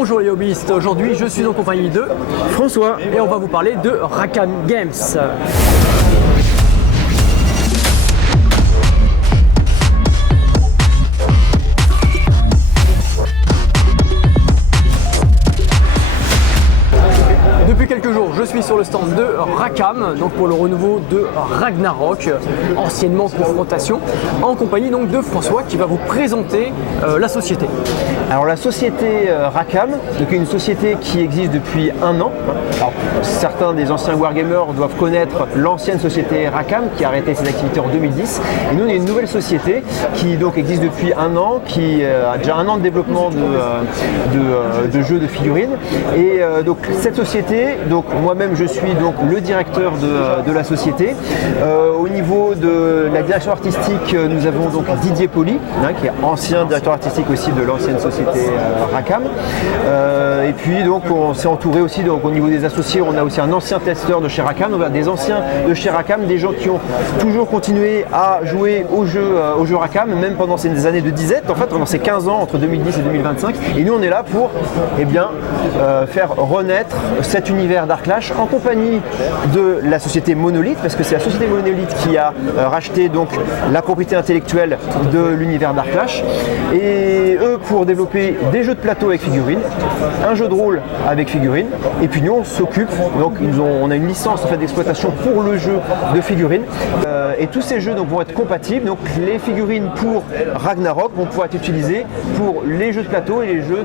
Bonjour les hobbyistes, aujourd'hui je suis en compagnie de François et on va vous parler de Rackham Games. Depuis quelques jours, je suis sur le stand de Rackham, donc pour le renouveau de Ragnarok, anciennement Confrontation, en compagnie donc de François qui va vous présenter la société. Alors la société Rackham, donc une société qui existe depuis un an. Alors, certains des anciens wargamers doivent connaître l'ancienne société Rackham qui a arrêté ses activités en 2010. Et nous on est une nouvelle société qui donc existe depuis un an, qui a déjà un an de développement de jeux de figurines. Et donc cette société, donc moi-même je suis donc le directeur de la société. Au niveau de la direction artistique, nous avons donc Didier Poli, qui est ancien directeur artistique aussi de l'ancienne société Rackham. Et puis donc on s'est entouré aussi, donc au niveau des associés, on a aussi un ancien testeur de chez Rackham, donc des anciens de chez Rackham, des gens qui ont toujours continué à jouer au jeu Rackham, même pendant ces années de disette, en fait pendant ces 15 ans entre 2010 et 2025. Et nous on est là pour faire renaître cet univers Darklash en compagnie de la société Monolith, parce que c'est la société Monolith qui a racheté donc la propriété intellectuelle de l'univers Darklash, et eux pour développer des jeux de plateau avec figurines, un jeu de rôle avec figurines, et puis nous on s'occupe, donc on a une licence en fait, d'exploitation pour le jeu de figurines, et tous ces jeux donc, vont être compatibles, donc les figurines pour Ragnarok vont pouvoir être utilisées pour les jeux de plateau et les jeux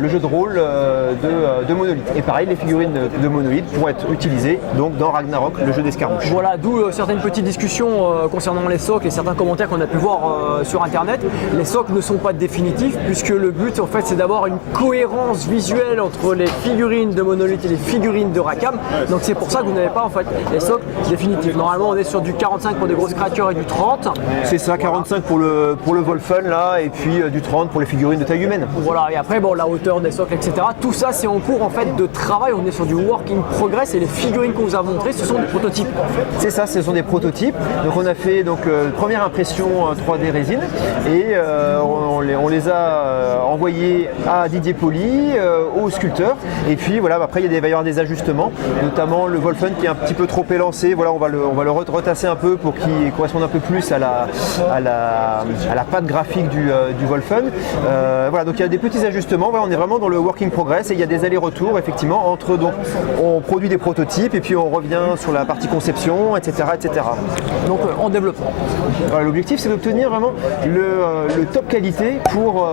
le jeu de rôle de Monolith. Et pareil, les figurines de Monolith pourront être utilisées donc, dans Ragnarok, le jeu d'escarmouche. Voilà, d'où certaines petites discussions concernant les socles et certains commentaires qu'on a pu voir sur internet. Les socles ne sont pas définitifs puisque le but en fait c'est d'avoir une cohérence visuelle entre les figurines de Monolith et les figurines de Rackham. Donc c'est pour ça que vous n'avez pas en fait les socles définitifs. Normalement on est sur du 45 pour des grosses créatures et du 30. C'est ça, 45 pour le Wolfen là, et puis du 30 pour les figurines de taille humaine. Voilà, et après bon, la hauteur des socles, etc. Tout ça c'est en cours en fait de travail. On est sur du work in progress et les figurines qu'on vous a montrées, ce sont des prototypes. C'est ça, ce sont des prototypes. Donc on a fait donc première impression 3D résine et on les a envoyés à Didier Poli, au sculpteur. Et puis voilà, après il va y avoir des ajustements, notamment le Wolfen qui est un petit peu trop élancé. Voilà, on va le retasser un peu pour qu'il corresponde un peu plus à la patte graphique du Wolfen. Voilà, donc il y a des petits ajustements. Voilà, on est vraiment dans le work in progress et il y a des allers-retours effectivement entre donc on produit des prototypes et puis on revient sur la partie conception, etc. etc. Donc en développement. Voilà, l'objectif c'est d'obtenir vraiment le top qualité pour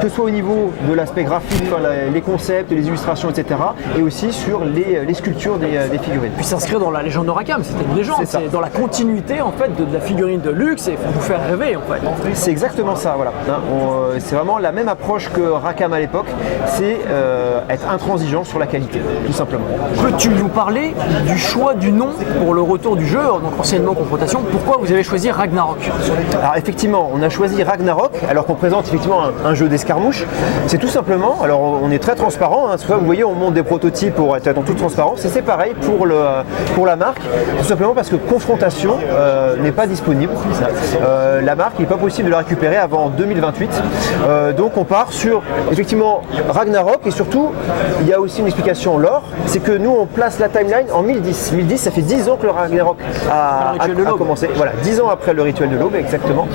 que ce soit au niveau de l'aspect graphique, les concepts, les illustrations, etc. et aussi sur les sculptures des figurines. Puis s'inscrire dans la légende de Rackham, c'était une légende, c'est dans la continuité en fait de la figurine de luxe et vous faire rêver en fait. C'est exactement ça, voilà. C'est vraiment la même approche que Rackham à l'époque, c'est être intransigeant sur la qualité, tout simplement. Peux-tu nous parler du choix du nom pour le retour du jeu, donc anciennement Confrontation? Pourquoi vous avez choisi Ragnarok? Alors effectivement, on a choisi Ragnarok, alors qu'on présente effectivement un jeu d'escarmouche. C'est tout simplement, alors on est très transparent, vous voyez on monte des prototypes pour être en toute transparence, et c'est pareil pour la marque, tout simplement parce que Confrontation n'est pas disponible. La marque, il n'est pas possible de la récupérer avant 2028. Donc on part sur effectivement Ragnarok, et surtout il y a aussi une explication lore, c'est que nous on place la timeline en 1010. 1010, ça fait 10 ans que le Ragnarok a commencé. Voilà, 10 ans après le rituel de l'aube, exactement.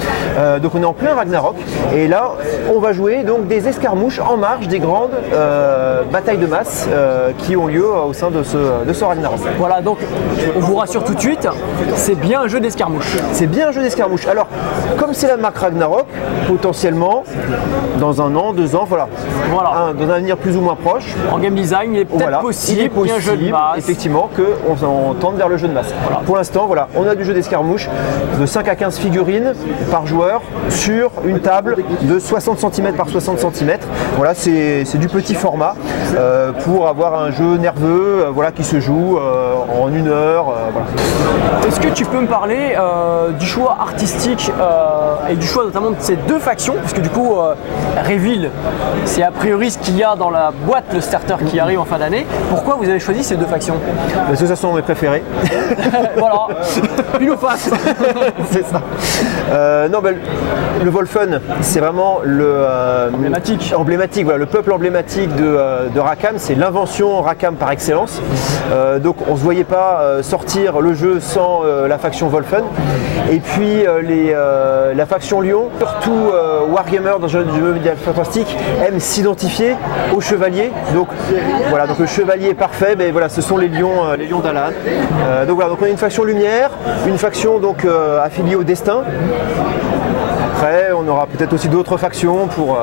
Donc on est en plein Ragnarok, et là on va jouer donc des escarmouches en marge des grandes batailles de masse qui ont lieu au sein de ce Ragnarok. Voilà, donc on vous rassure tout de suite, c'est bien un jeu d'escarmouche. C'est bien un jeu d'escarmouche. Alors, comme c'est la marque Ragnarok, potentiellement, dans un an, 2 ans, voilà. Dans un avenir plus ou moins proche. En game design, il est peut-être possible qu'il y ait un jeu de masse. Effectivement, qu'on tende vers le jeu de masse. Voilà. Pour l'instant, voilà, on a du jeu d'escarmouche de 5 à 15 figurines par joueur sur une table de 60 cm par 60 cm. Voilà, c'est du petit format pour avoir un jeu nerveux qui se joue en 1 heure. Voilà. Est-ce que tu peux me parler du choix artistique et du choix notamment de ces deux factions? Parce que du coup, Reveal, c'est a priori ce qu'il y a dans la boîte, le starter qui arrive en fin d'année. Pourquoi vous avez choisi ces deux factions? Parce que ce sont mes préférés. Voilà, pile ou face. C'est ça. Non, le Wolfen, c'est vraiment emblématique. Voilà, le peuple emblématique de Rackham, c'est l'invention Rackham par excellence. Donc on ne se voyait pas sortir le jeu sans la faction Wolfen. Et puis la faction Lion, surtout Wargammer dans le jeu médiéval fantastique, aime s'identifier aux chevaliers. Donc voilà, donc le chevalier parfait, voilà, ce sont les lions d'Alan. Donc voilà, donc on a une faction lumière, une faction donc affiliée au destin. Après, on aura peut-être aussi d'autres factions pour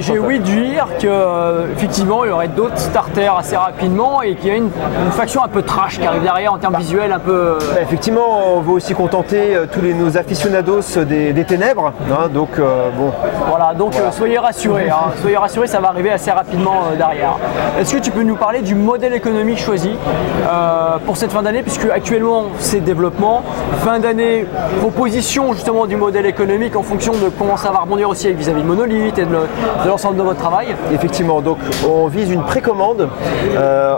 j'ai ouï dire qu'effectivement il y aurait d'autres starters assez rapidement et qu'il y a une faction un peu trash qui arrive derrière en termes visuels un peu. Effectivement, on veut aussi contenter tous nos aficionados des ténèbres. Hein, donc bon. Voilà, donc soyez rassurés. Soyez rassurés, ça va arriver assez rapidement derrière. Est-ce que tu peux nous parler du modèle économique choisi pour cette fin d'année, puisque actuellement c'est développement, fin d'année, proposition justement du modèle économique en fonction de comment ça va rebondir aussi vis-à-vis de Monolith et de l'ensemble de votre travail. Effectivement, donc on vise une précommande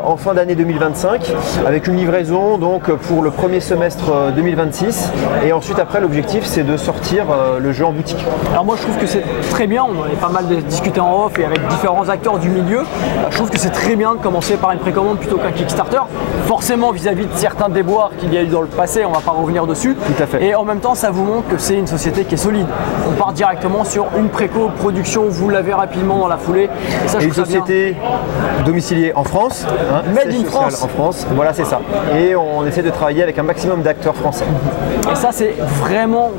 en fin d'année 2025 avec une livraison donc pour le premier semestre 2026 et ensuite après l'objectif c'est de sortir le jeu en boutique. Alors moi je trouve que c'est très bien, on en a pas mal discuté en off et avec différents acteurs du milieu, je trouve que c'est très bien de commencer par une précommande plutôt qu'un Kickstarter, forcément vis-à-vis de certains déboires qu'il y a eu dans le passé, on ne va pas revenir dessus. Tout à fait. Et en même temps ça vous montre que c'est une société qui est solide. On part directement sur une préco-production, vous l'avez rapidement dans la foulée. Et ça, une société domiciliée en France, Made in France. En France, voilà c'est ça. Et on essaie de travailler avec un maximum d'acteurs français. Et ça c'est vraiment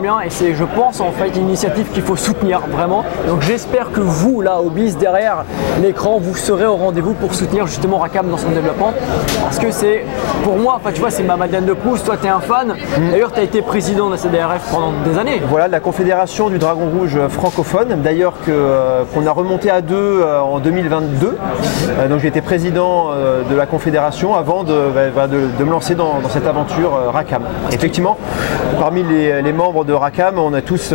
bien et c'est je pense en fait une initiative qu'il faut soutenir vraiment. Donc j'espère que vous là au BIS derrière l'écran vous serez au rendez-vous pour soutenir justement Rackham dans son développement parce que c'est pour moi, enfin, tu vois c'est ma Madeleine de Proust, toi tu es un fan, d'ailleurs tu as été président de la CDRF pendant des années. Voilà, la Confédération du Dragon Rouge francophone, d'ailleurs qu'on a remonté à 2 en 2022. Donc j'ai été président de la Confédération avant de me lancer dans cette aventure Rackham. Effectivement, parmi les membres de Rackham, on a tous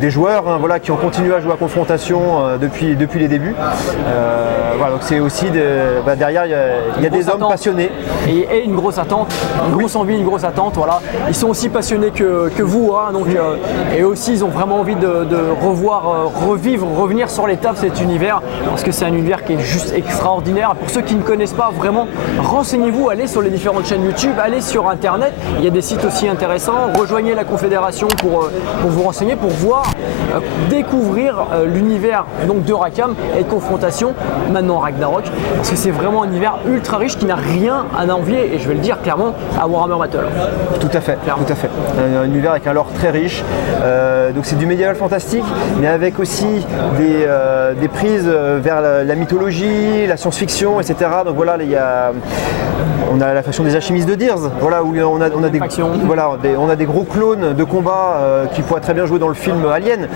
des joueurs voilà, qui ont continué à jouer à Confrontation depuis les débuts. Voilà, donc c'est aussi derrière, il y a des hommes passionnés. Et une grosse attente, une grosse envie, une grosse attente. Voilà. Ils sont aussi passionnés que vous. Hein, donc, et aussi, ils ont vraiment envie de revoir, revenir sur les tables cet univers parce que c'est un univers qui est juste extraordinaire. Pour ceux qui ne connaissent pas vraiment, renseignez-vous, allez sur les différentes chaînes YouTube, allez sur Internet. Il y a des sites aussi intéressants. Rejoignez la Confédération pour vous renseigner, pour voir, découvrir l'univers donc de Rackham et de Confrontation, maintenant Ragnarok, parce que c'est vraiment un univers ultra riche qui n'a rien à envier, et je vais le dire clairement, à Warhammer Battle. Tout à fait, clairement. Tout à fait. Un univers avec un lore très riche. Donc c'est du médiéval fantastique, mais avec aussi des prises vers la mythologie, la science-fiction, etc. Donc voilà, on a la faction des alchimistes de Dirs, voilà, où on a des gros clones de combat qui pourraient très bien jouer dans le film Alien.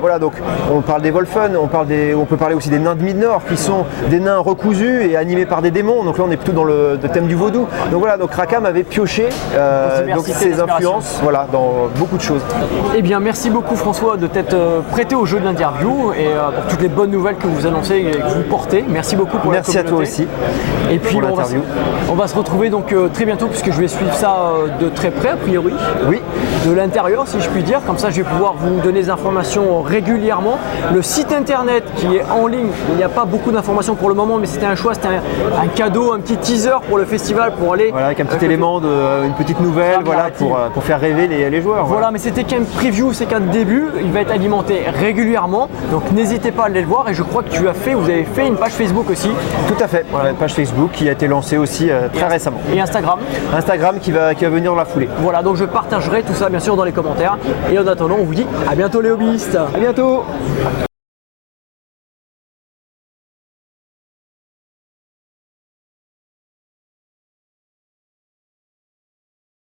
Voilà, donc on parle des Wolfen, on peut parler aussi des nains de Midnor, qui sont des nains recousus et animés par des démons. Donc là on est plutôt dans le thème du vaudou. Donc voilà, donc Rackham avait pioché donc ses influences dans beaucoup de choses. Eh bien merci beaucoup François de t'être prêté au jeu de l'interview et pour toutes les bonnes nouvelles que vous annoncez et que vous portez. Merci beaucoup pour la communauté. Merci à toi aussi. Et puis on va se retrouver donc très bientôt puisque je vais suivre ça de très près a priori. Oui. De l'intérieur si je puis dire. Comme ça je vais pouvoir vous donner des informations régulièrement. Le site internet qui est en ligne, il n'y a pas beaucoup d'informations pour le moment mais c'était un choix, c'était un cadeau, un petit teaser pour le festival pour aller. Voilà, avec un petit élément, une petite nouvelle pour faire rêver les joueurs. Voilà, mais c'était qu'un preview, c'est qu'un début, il va être alimenté régulièrement, donc n'hésitez pas à aller le voir et je crois que vous avez fait une page Facebook aussi. Tout à fait, voilà, une page Facebook qui a été lancée aussi très récemment. Et Instagram. Instagram qui va venir dans la foulée. Voilà, donc je partagerai tout ça bien sûr dans les commentaires et en attendant on vous dit à bientôt les hobbyistes. À bientôt.